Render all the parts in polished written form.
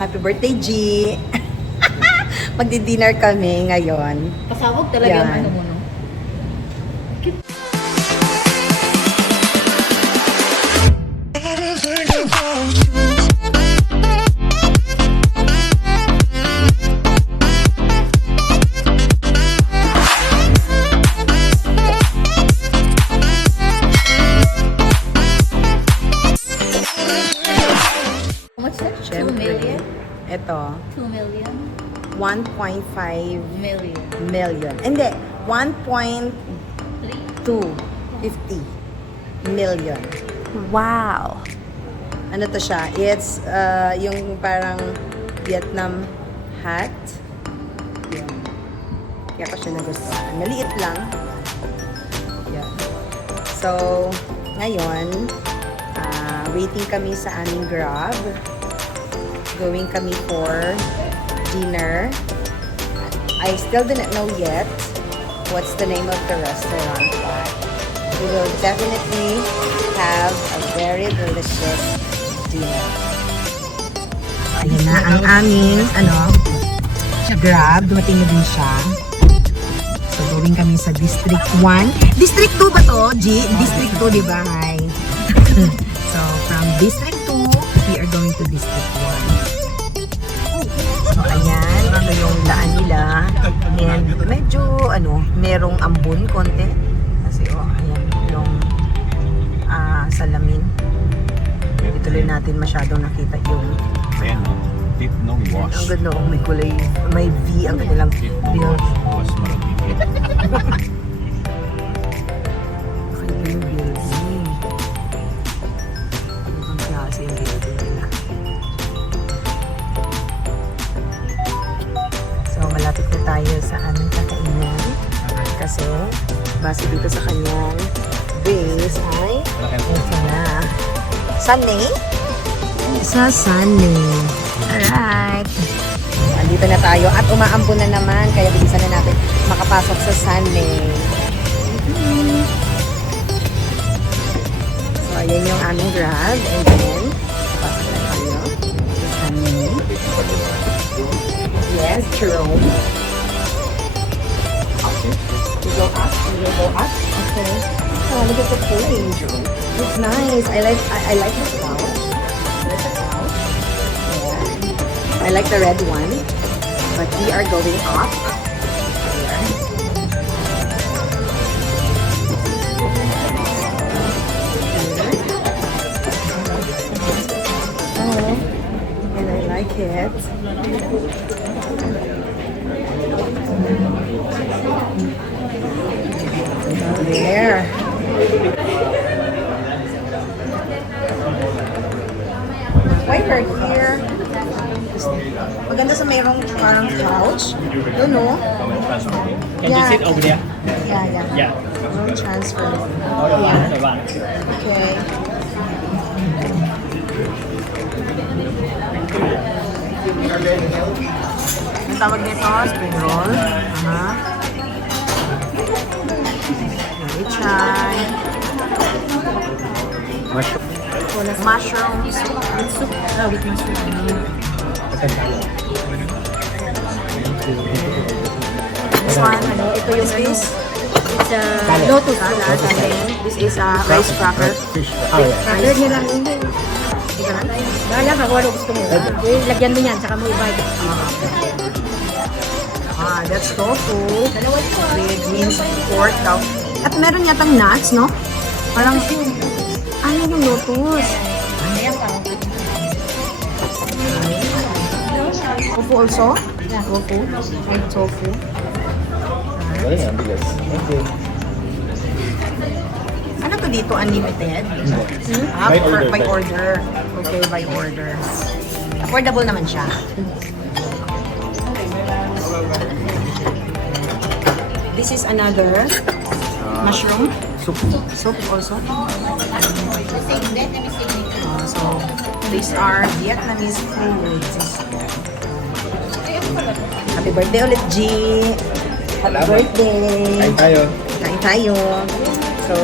Happy birthday, G! Magdi-dinner kami ngayon. Pasawag talaga yung ano mo, no? How much that? 2 Siyempre. million? Ito, 2 million? 1.5 Million. million. Hindi, 1.250 million. Wow. Ano to siya? It's yung parang Vietnam hat. Yan. Kaya ko siya nagustuhan. Maliit lang. Yan. So, ngayon, waiting kami sa aming Grab. Going kami for dinner. I still didn't know yet what's the name of the restaurant, but we will definitely have a very delicious dinner. Ayan na ang aming Grab. Dumating na din siya. So, going kami sa District 1. District 2 ba to, G? District 2, di ba? Hi. So, from District 2, we are going to District 1. So, ayan. Ano yung daan nila. And medyo, merong ambon konti. Kasi, ayan, yung salamin. Hindi tuloy natin masyadong nakita yung Ayan, tip ng wash. ang ganda, may kulay, may V ang kanilang Tip ng build. wash. Was marami. Kaya yung building. Ang klase yung building nila. So, malapit na tayo sa aming kakainan. Kasi, base dito sa kanyang base ay ito na. Sunday? Sa Sunday. Alright. Andito na tayo at umaampo na naman kaya bilisan na natin makapasok sa Sunday. So, ayan yung aming Grab. And then, pasok na tayo sa Sunday. Yes, Jerome. Okay. You go up. You will go up. Okay. Oh, look at the page. It's nice. I like the couch. I like the couch. Yeah. I like the red one. But we are going up. Here. Oh, and I like it. There. Why we're here? Maganda sa mayroong parang couch. Doon, no? Can you sit over there? Yeah. Yeah. Room transfer. The one. Okay. Ang tawag nito, spring roll. Very chai. Mushroom soup. With soup. With mushroom. This one, ito yung this. It's a lotus salad. This is a rice cracker. Cracker niya lang hindi. Bahala ka kung ano gusto mo. Lagyan mo yan, saka mo ibalik. That's tofu. With minced pork daw. At meron yatang nuts, no? Parang, ano yung lotus? Tofu also? Tofu. Fried tofu. Ano to dito? Unlimited? By order. Okay, by order. Affordable naman siya. This is another mushroom. Soup also. So, these are Vietnamese foods. Happy birthday ulit, G! Happy birthday! Kain tayo. Kain tayo. So,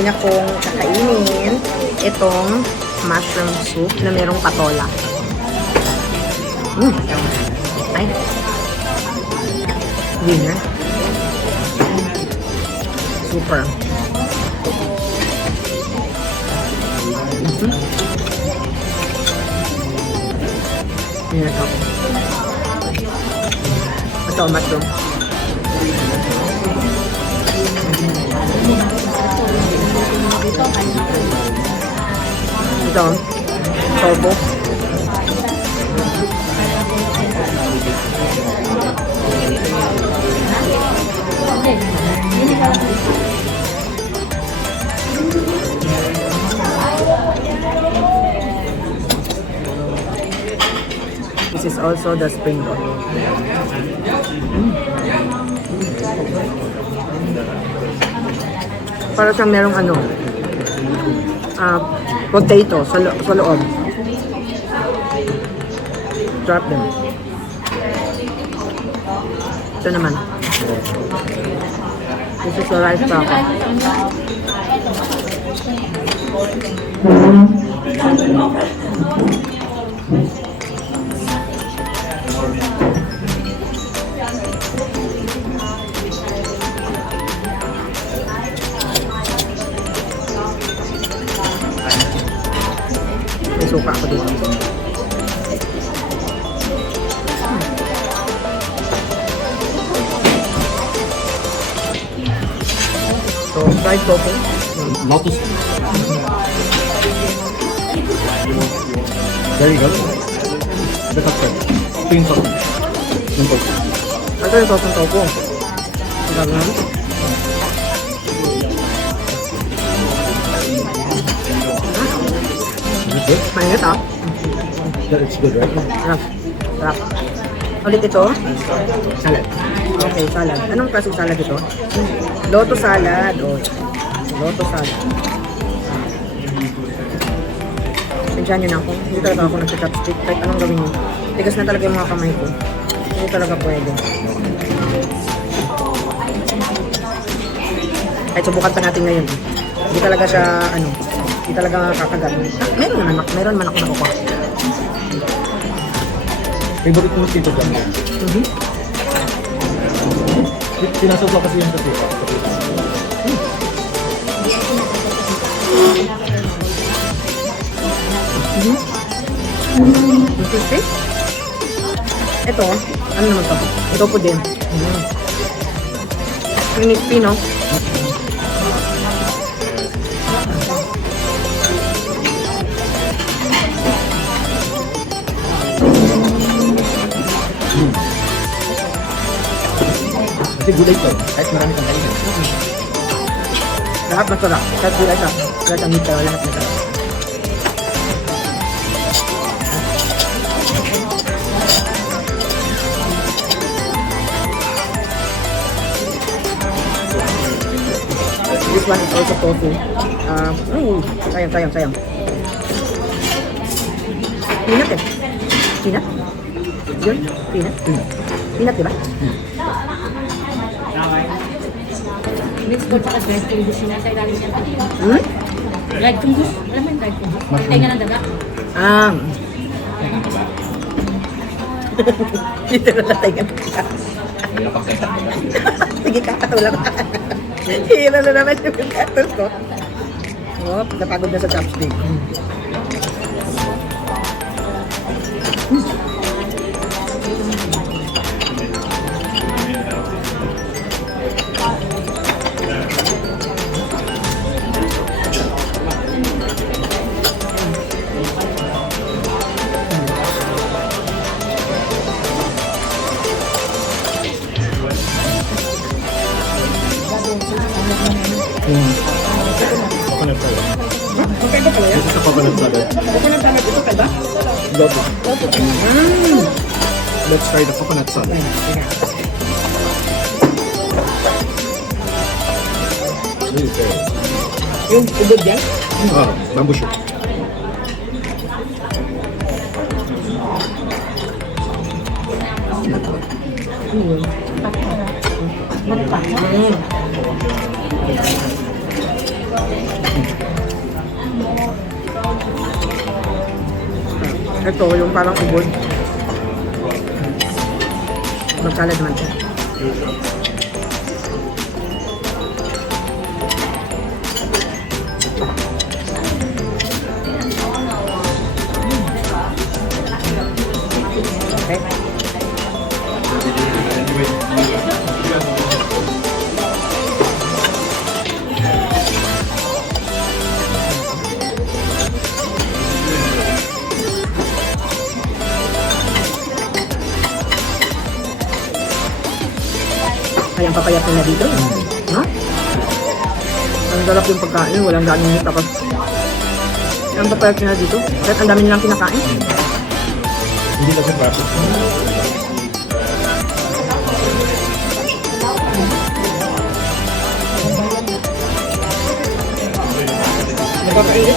una kong kakainin itong mushroom soup na merong patola. Ay. Winner. Super. Winner to. Ito, mushroom. Ito, tofu. This is also the spring roll. Para siyang merong ano, potato sa loob. Drop them. Ito naman. This is the rice taco. May suka ako dito. So, fried tofu. Lotus. Very good. The custard. Cream sauce. Simple. Ito yung sauce ng tofu. Ganun. Is it good? Mainit ah. It's good, right? Sarap. Sarap. Ulit ito. Salad. Okay, salad. Anong klaseng salad ito? Lotus salad. Oh. Lotus salad. Pensyan nyo na ako. Hindi talaga ako nag-chopstick. Kahit anong gawin nyo. Tigas na talaga yung mga kamay ko. Hindi talaga pwede. Kahit subukan pa natin ngayon. Hindi talaga siya, ano, hindi talaga kakagat. Ah, meron naman ako nakukuha. Favorite mo dito dyan. Sinasawag kasi yung sa suka. Crispy? Ito, ano naman to? Ito po din. Crispy, no? Kasi gulay ito. Kahit marami kang kainin. Lahat masarap. Kahit gulay ka. Lahat ang meat, lahat masarap. This one is also tofu. Sayang. Peanut eh. Peanut? Yun? Peanut? Peanut, diba? Mix ko tsaka dried fungus na sa ilalim niya. Hmm? Dried fungus? Alam mo yung dried fungus? Tenga ng daga. Ah. Dito na natin yan. Sige, kakatulak. Hira na naman yung katul ko. Oh, napagod na sa chopstick. Coconut salad. Okay ba pala yan? This is a coconut salad. Coconut salad ito, kaya ba? Lotus. Mm. Let's try the coconut salad. This is very Yung ubod yan? bamboo shoot. Ito, yung parang ubod. Magsalad naman ito. Okay. Kaya ang papayat nila dito. Ha? Ang sarap yung pagkain. Walang ganong nito. Tapos, ang papayat nila dito. Kahit ang dami nilang kinakain. Hindi kasi process. Napapailit.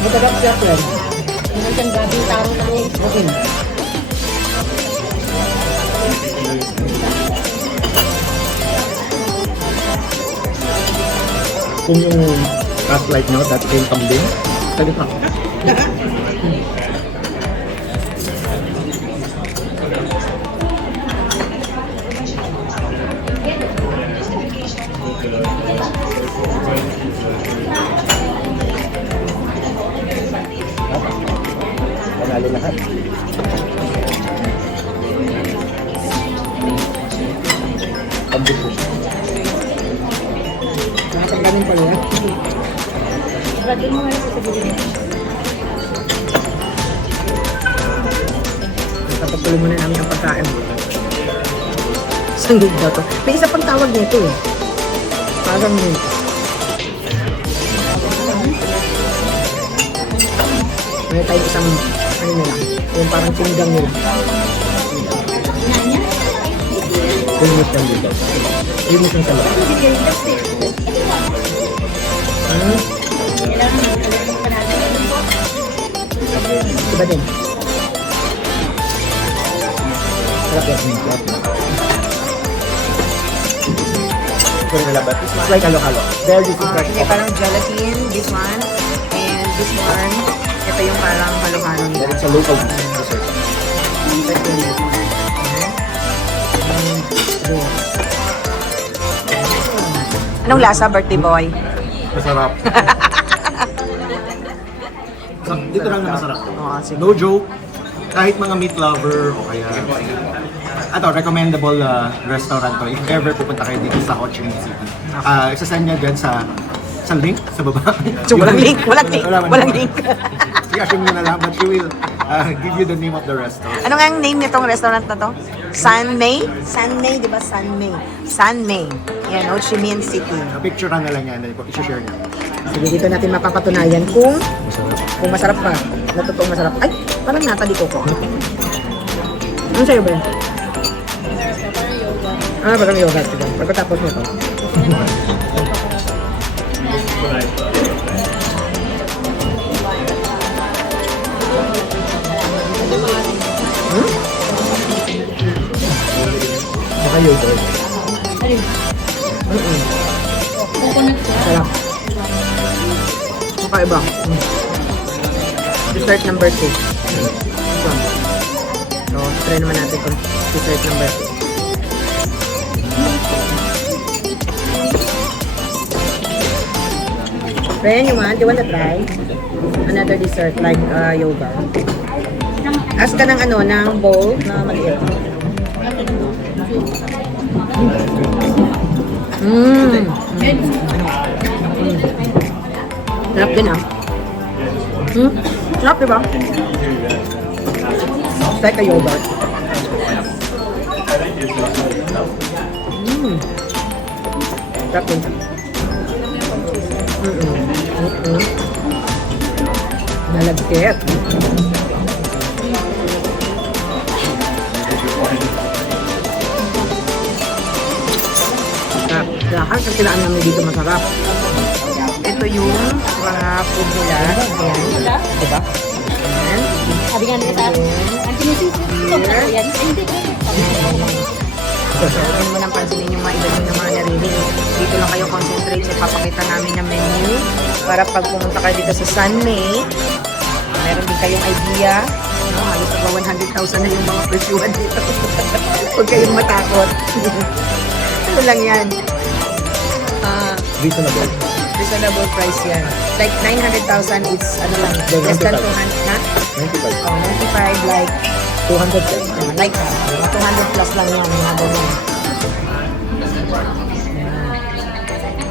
Masarap siya, friend. Meron siyang gabing taro na rin. Okay. Kung yung cast light nyo, dati kayong kambing, sabi pa. Panalo lahat. Ambitious. Nakapagdamin pala yan. Brad, mo nga sa sabihin. Tapagtuloy muna namin ang pagkain. Sandog na to. May isa pang tawag nito eh. Parang may tayo isang ano nila. Yung parang sinigang nila. Famous yan dito. Famous yung salap. Iba din. Sarap yan. Kung nalabat, It's like halo-halo. Very different. Hindi, parang gelatin, this one, and this one. Ito yung parang halo-halo nila. it's a local dessert. Anong lasa, birthday boy? Masarap. Dito lang na masarap. Oo, sige. No joke. Kahit mga meat lover o kaya recommendable restaurant to if ever pupunta kayo dito sa Ho Chi Minh City. Isasend niya dyan sa link sa baba. So, walang link. Walang link. I-assume nyo na lang, but she will give you the name of the restaurant. Ano nga ang name nitong restaurant na to? Sanmay? Sanmay, di ba? Sanmay. Sanmay. Yan, Ho Chi Minh City. Picture na lang yan, i-share niya. Sige, dito natin mapapatunayan kung masarap pa. Na totoong masarap. Ay, parang natali ko ko. Ano sa'yo ba? Parang yogurt. Pagkatapos nito. Baka yogurt. Sarap. Kakaiba. Dessert number 2. Ito. So, try naman natin kung dessert number 2. Ren, you want to try? Another dessert like yogurt. Ask ka ng ano, ng bowl na maliit. Sarap din ah. Sarap diba? It's like a yogurt. Sarap din siya. Nalagkit. Sarap. Lahat ang kailangan namin dito masarap. Ito yung mga food nila. Ayan. Diba? Ayan. Sabi nga nila sa ang tinisip ko yan. Hindi. So, huwag mo nang pansinin yung mga iba yung mga naririnig. Dito lang kayo concentrate sa papakita namin ng menu para pag pumunta kayo dito sa Sunmay, meron din kayong idea. No, halos nagwa 100,000 na yung mga presyuhan dito. Huwag kayong matakot. Ano lang yan? Reasonable. Reasonable price yan. Like 900,000 is ano lang, less than 200 na? 95. Oh, 95 like 200 pesos. like 200 plus lang yan, mga ganyan.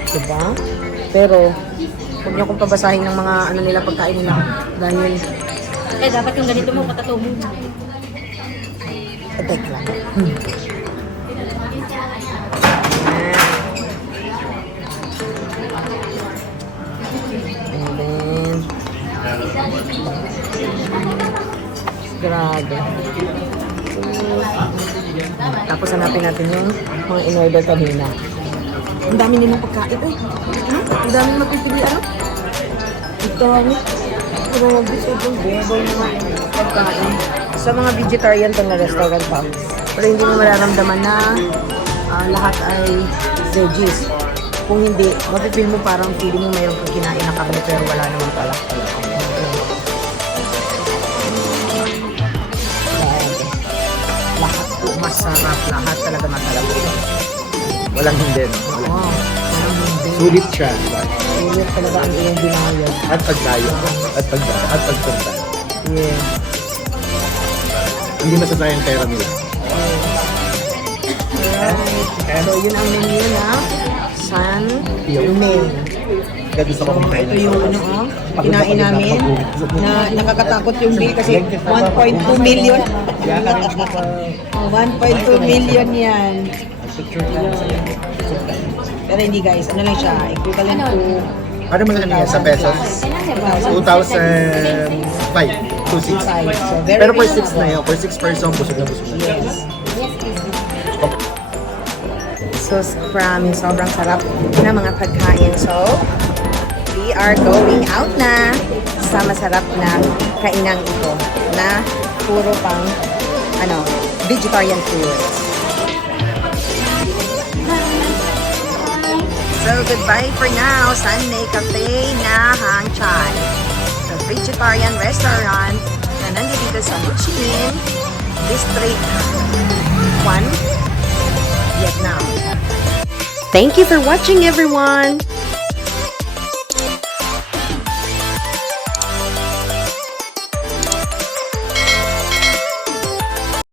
Diba? Pero, huwag niyo kong pabasahin ng mga ano nila pagkain nila. Dahil, Dapat yung ganito mo, patatubo. attack lang. And then, grabe. Tapos hanapin natin yung mga in-order kanina. Ang dami nilang pagkain. Eh, ang dami mapipili. Ano? Ang dami. Grabe sa itong bubay mga pagkain. Sa mga vegetarian to na restaurant pa. Pero hindi mo mararamdaman na lahat ay veggies. Kung hindi, mapipil mo parang feeling mo mayroong kang kinain na karne pero wala naman pala. Lahat po masarap. Lahat talaga masarap. Walang hindi, no? Oo. Walang hindi. Sulit siya. Sulit talaga ang iyong binayad. At pagdayo. At pagpunta. Yeah. Hindi masasayang pera nila. Alright. So, yun ang menu na Sunmay. Kaya gusto ko kumakain Ito yung ano, kinain namin na nakakatakot yung bill kasi 1.2 million. 1.2 million yan. Pero hindi guys, ano lang siya, equivalent to Ano man ano yan sa pesos? 2,005. 2,600. So, very Pero for 6 reasonable. na yun. For 6 person, busog na busog na. Yes. So, promise, sobrang sarap na mga pagkain. So, we are going out na sa masarap na kainang ito na puro pang vegetarian foods. So, goodbye for now. Sunmay Cafe na Hang Chan. The vegetarian restaurant na nandito sa Ho Chi Minh District 1, Vietnam. Thank you for watching, everyone!